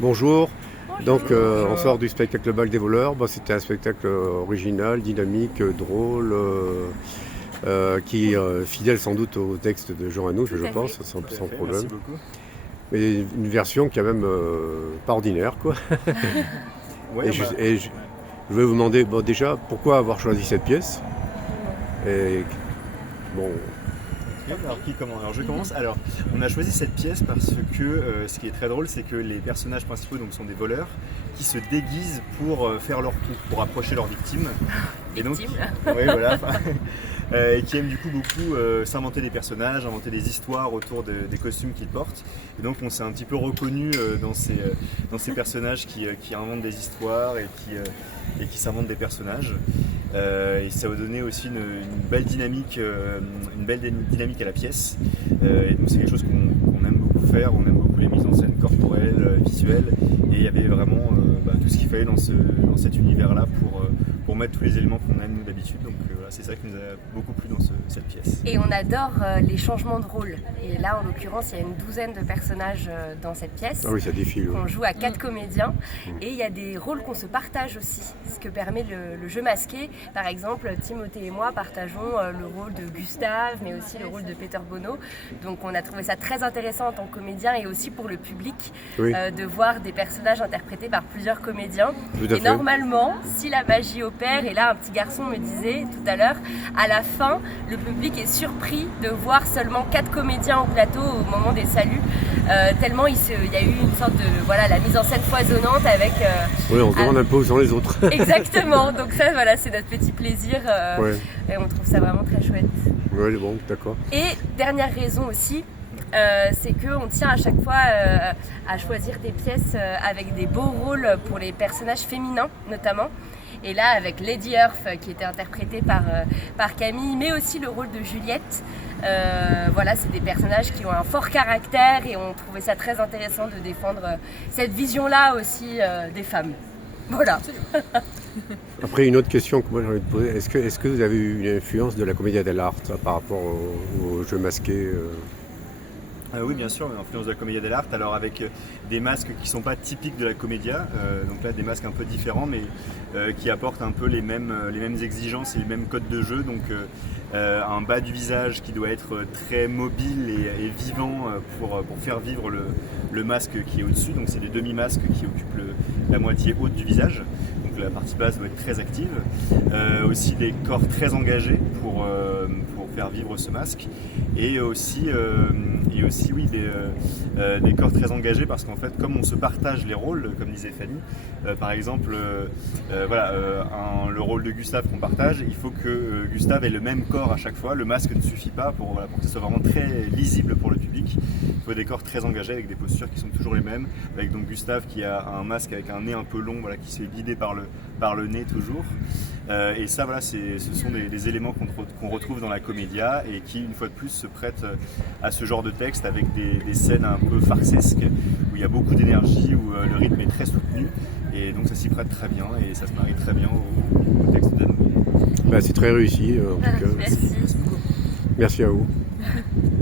Bonjour, donc Bonjour. on sort du spectacle Bal des voleurs. C'était un spectacle original, dynamique, drôle, qui est fidèle sans doute au texte de Jean Anouilh, Tout je à pense, fait. sans Tout à fait, problème. merci beaucoup. Mais une version quand même pas ordinaire, quoi. Ouais, Et, je, et je- je vais vous demander, bon, déjà, pourquoi avoir choisi cette pièce? Et bon, ok, alors qui commence? Alors je commence. Alors, on a choisi cette pièce parce que ce qui est très drôle, c'est que les personnages principaux donc, sont des voleurs qui se déguisent pour faire leur coup, pour approcher leurs victimes. Et donc, Victime. ouais, voilà. Et qui aiment du coup beaucoup s'inventer des personnages, inventer des histoires autour des costumes qu'ils portent. Et donc on s'est un petit peu reconnu dans ces personnages qui inventent des histoires et qui s'inventent des personnages. Et ça va donner aussi une belle dynamique, à la pièce. Et donc c'est quelque chose qu'on aime beaucoup faire. On aime beaucoup les mises en scène corporelles, visuelles. Et il y avait vraiment tout ce qu'il fallait dans cet univers-là pour mettre tous les éléments qu'on aime nous d'habitude. Donc voilà, c'est ça qui nous a beaucoup plu dans cette pièce. Et on adore les changements de rôle. Et là, en l'occurrence, il y a une douzaine de personnages dans cette pièce. ah oui, ça défile. On joue à 4 comédiens et il y a des rôles qu'on se partage aussi, ce que permet le jeu masqué. Par exemple, Timothée et moi partageons le rôle de Gustave, mais aussi le rôle de Peter Bono. Donc on a trouvé ça très intéressant en tant que comédien et aussi pour le public Oui. de voir des personnages interprétés par plusieurs comédiens. Tout à Et fait. normalement, si la magie opère, et là un petit garçon me disait tout à l'heure, à la fin, le public est surpris de voir seulement 4 comédiens au plateau au moment des saluts, tellement il y a eu une sorte de la mise en scène foisonnante avec Oui, on se demande un peu où sont les autres. exactement. Donc ça, c'est notre petit plaisir Ouais, et on trouve ça vraiment très chouette. ouais, bon, d'accord. Et dernière raison aussi, c'est qu'on tient à chaque fois à choisir des pièces avec des beaux rôles pour les personnages féminins notamment. Et là, avec Lady Earth qui était interprétée par Camille, mais aussi le rôle de Juliette. C'est des personnages qui ont un fort caractère et on trouvait ça très intéressant de défendre cette vision-là aussi des femmes. Voilà. Après, une autre question que moi j'ai envie de poser, est-ce que vous avez eu une influence de la commedia dell'arte par rapport au jeu masqué Oui, bien sûr, l'influence de la commedia dell'arte, alors avec des masques qui ne sont pas typiques de la commedia, donc là des masques un peu différents, mais qui apportent un peu les mêmes exigences et les mêmes codes de jeu, donc un bas du visage qui doit être très mobile et vivant pour faire vivre le masque qui est au-dessus, donc c'est des demi-masques qui occupent la moitié haute du visage, donc la partie basse doit être très active, aussi des corps très engagés pour faire vivre ce masque, et aussi oui, des corps très engagés parce qu'en fait comme on se partage les rôles comme disait Fanny, par exemple le rôle de Gustave qu'on partage, il faut que Gustave ait le même corps à chaque fois, le masque ne suffit pas pour que ce soit vraiment très lisible pour le public, il faut des corps très engagés avec des postures qui sont toujours les mêmes, avec donc Gustave qui a un masque avec un nez un peu long, qui se fait guider par le nez toujours, et ça ce sont des éléments qu'on retrouve dans la comédia et qui une fois de plus se prêtent à ce genre de texte avec des scènes un peu farcesques où il y a beaucoup d'énergie, où le rythme est très soutenu et donc ça s'y prête très bien et ça se marie très bien au texte d'Anouilh. C'est très réussi en tout cas. Merci. Merci à vous.